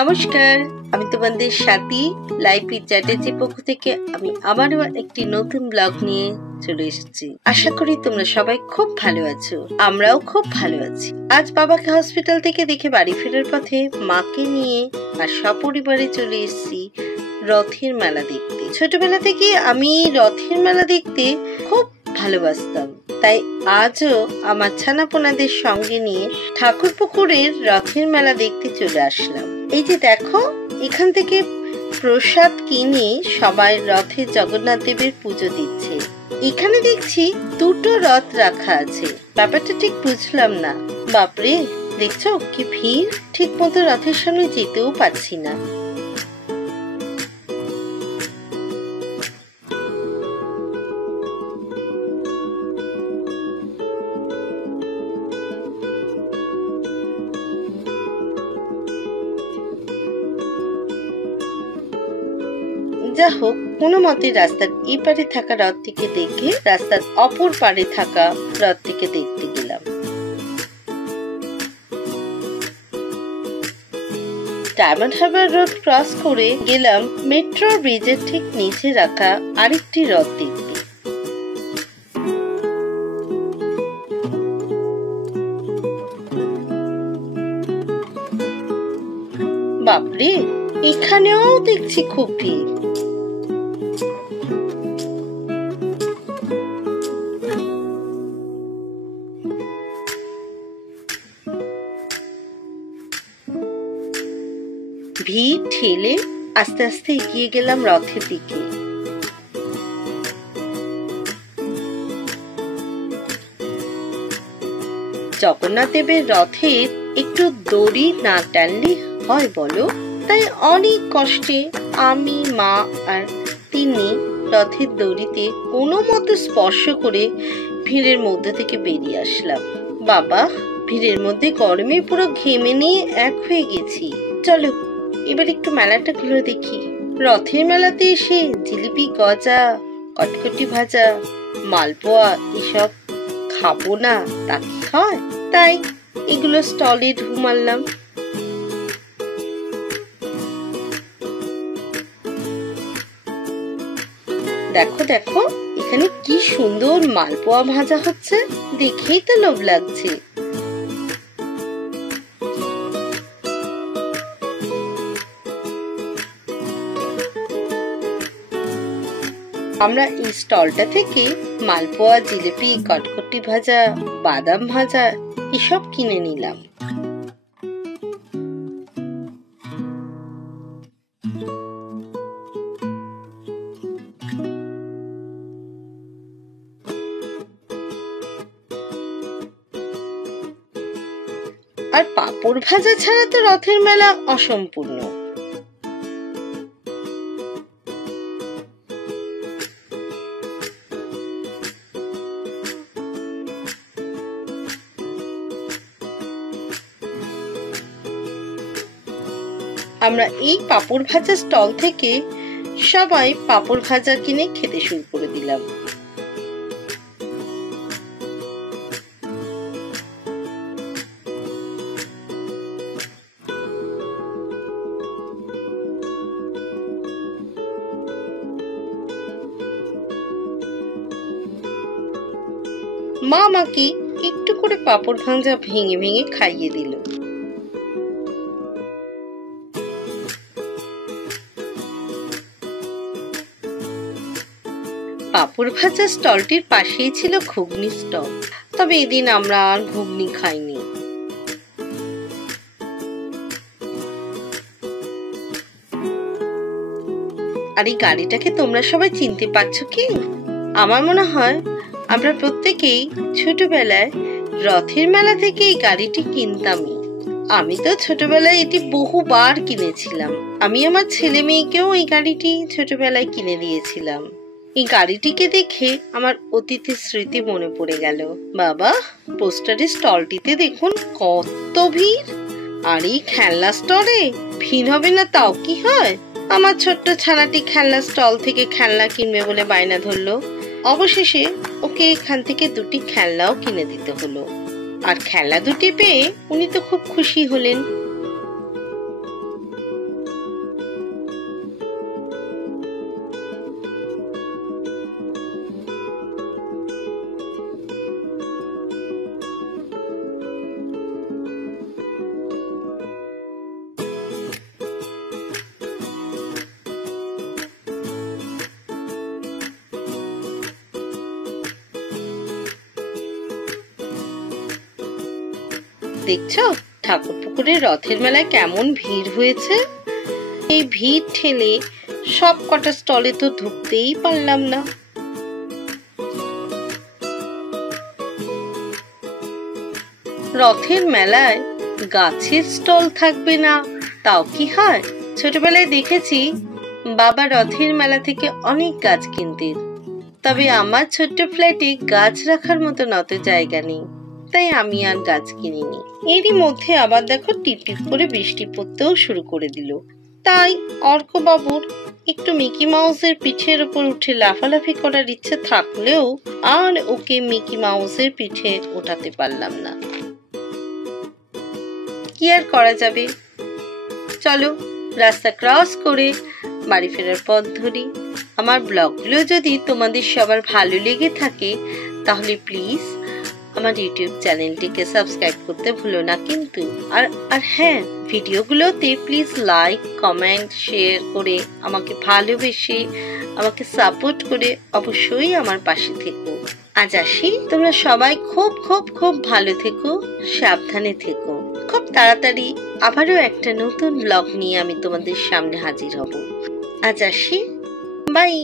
নমস্কার, আমি তোমাদের সাথী লাইফি চ্যাটার্জির পক্ষ থেকে আমি আবারও একটি নতুন ব্লগ নিয়ে চলে এসেছি। আশা করি তোমরা সবাই খুব ভালো আছো, আমরাও খুব ভালো আছি। আজ বাবাকে হসপিটাল থেকে দেখে বাড়ি ফেরার পথে মাকে নিয়ে আর সপরিবারে চলে এসেছি রথের মেলা দেখতে। ছোটবেলা থেকে আমি রথের মেলা দেখতে খুব ভালোবাসতাম, তাই আজও আমার ছানাপোনাদের সঙ্গে নিয়ে ঠাকুরপুকুরের রথের মেলা দেখতে চলে আসলাম। এই যে দেখো, এখান থেকে প্রসাদ কিনে সবাই রথে জগন্নাথ দেবের পুজো দিচ্ছে। এখানে দেখছি দুটো রথ রাখা আছে, ব্যাপারটা ঠিক বুঝলাম না। বাপরে, দেখছো কি ভিড়, ঠিক মতো রথের সামনে যেতেও পারছি না। যা হোক, কোনো মতে রাস্তার এই পারে থাকা রথটিকে দেখে রাস্তার অপর পারে থাকা রথটিকে দেখতে গেলাম। ডায়মন্ড হারবার রোড ক্রস করে গেলাম মেট্রো ব্রিজের ঠিক নিচে রাখা আরেকটি রথ দেখতে। বাপরে, এখানেও দেখছি খুব ভিড়। ভিড় ঠেলে আস্তে আস্তে এগিয়ে গেলাম রথের দিকে। জগন্নাথ দেবের রথের একটু দড়ি না টানলে হয় বলো? তাই অনেক কষ্টে আমি, মা আর তিনি রথের দড়িতে কোনো মতো স্পর্শ করে ভিড়ের মধ্যে থেকে বেরিয়ে আসলাম। বাবা, ভিড়ের মধ্যে গরমে পুরো ঘেমে নিয়ে এক হয়ে গেছি। চলো এবার একটু মেলাটা ঘুরে দেখি। রথের মেলাতে এসে জিলিপি, গজা, কটকটি ভাজা, মালপোয়া এসব খাবো না তা কি হয়? তাই এগুলো স্টলে ঢু মারলাম। দেখো দেখো, এখানে কি সুন্দর মালপোয়া ভাজা হচ্ছে, দেখেই তো লোভ লাগছে। আমরা এই স্টলটা থেকে মালপোয়া, জিলিপি, কটকটি ভাজা, বাদাম ভাজা এসব কিনে নিলাম। আর পাঁপড় ভাজা ছাড়া তো রথের মেলা অসম্পূর্ণ। আমরা এই পাঁপড় ভাজা স্টল থেকে সবাই পাঁপড় ভাজা কিনে খেতে শুরু করে দিলাম। মা আমাকে একটু করে পাঁপড় ভাজা ভেঙে ভেঙে খাইয়ে দিল। পাঁপড় ভাজা স্টলটির পাশেই ছিল ঘুগনি স্টল, তবে এদিন আমরা আর ঘুগনি খাইনি। আর এই গাড়িটাকে তোমরা সবাই চিনতে পারছো কি? আমার মনে হয় আমরা প্রত্যেকেই ছোটবেলায় রথের মেলা থেকে এই গাড়িটি কিনতামই। আমি তো ছোটবেলায় এটি বহুবার কিনেছিলাম। আমি আমার ছেলে মেয়েকেও এই গাড়িটি ছোটবেলায় কিনে দিয়েছিলাম। এই গাড়িটিকে দেখে আমার অতীতের স্মৃতি মনে পড়ে গেল। বাবা, পোস্টারের স্টলটিতে দেখুন কত ভিড়। আর এই খেলনা স্টলে ভিড় হবে না তাও কি হয়? আমার ছোট্ট ছানাটি খেলনা স্টল থেকে খেলনা কিনবে বলে বায়না ধরলো। অবশেষে ওকে এখান থেকে দুটি খেলনাও কিনে দিতে হলো। আর খেলনা দুটি পেয়ে উনি তো খুব খুশি হলেন। দেখছো ঠাকুর পুকুরে রথের মেলায় কেমন ভিড় হয়েছে। এই ভিড় ঠেলে সব কটা স্টলে তো ঢুকতেই পারলাম না। রথের মেলায় গাছের স্টল থাকবে না তাও কি হয়? ছোটবেলায় দেখেছি বাবা রথের মেলা থেকে অনেক গাছ কিনতেন, তবে আমার ছোট্ট ফ্ল্যাটে গাছ রাখার মতো অত জায়গা নেই, তাই আমি আর গাছ কিনিনি। এরই মধ্যে আবার দেখো টিপটিপ করে বৃষ্টি পড়তেও শুরু করে দিল। তাই অর্ক বাবুর একটু মিকি মাউসের পিঠের উপর উঠে লাফালাফি করার ইচ্ছে থাকলেও আর ওকে মিকি মাউসের পিঠে ওঠাতে পারলাম না। কি আর করা যাবে, চলো রাস্তা ক্রস করে বাড়ি ফেরার পথ ধরি। আমার ব্লগগুলো যদি তোমাদের সবার ভালো লেগে থাকে তাহলে প্লিজ আমার ইউটিউব চ্যানেলটিকে সাবস্ক্রাইব করতে ভুলো না কিন্তু। আর হ্যাঁ, ভিডিওগুলোতে প্লিজ লাইক কমেন্ট শেয়ার করে আমাকে ভালোবেসে আমাকে সাপোর্ট করে অবশ্যই আমার পাশে থেকো। আজ আসি, তোমরা সবাই খুব খুব খুব ভালো থেকো, সাবধানে থেকো। খুব তাড়াতাড়ি আবারও একটা নতুন ব্লগ নিয়ে আমি তোমাদের সামনে হাজির হব। আজ আসি, বাই।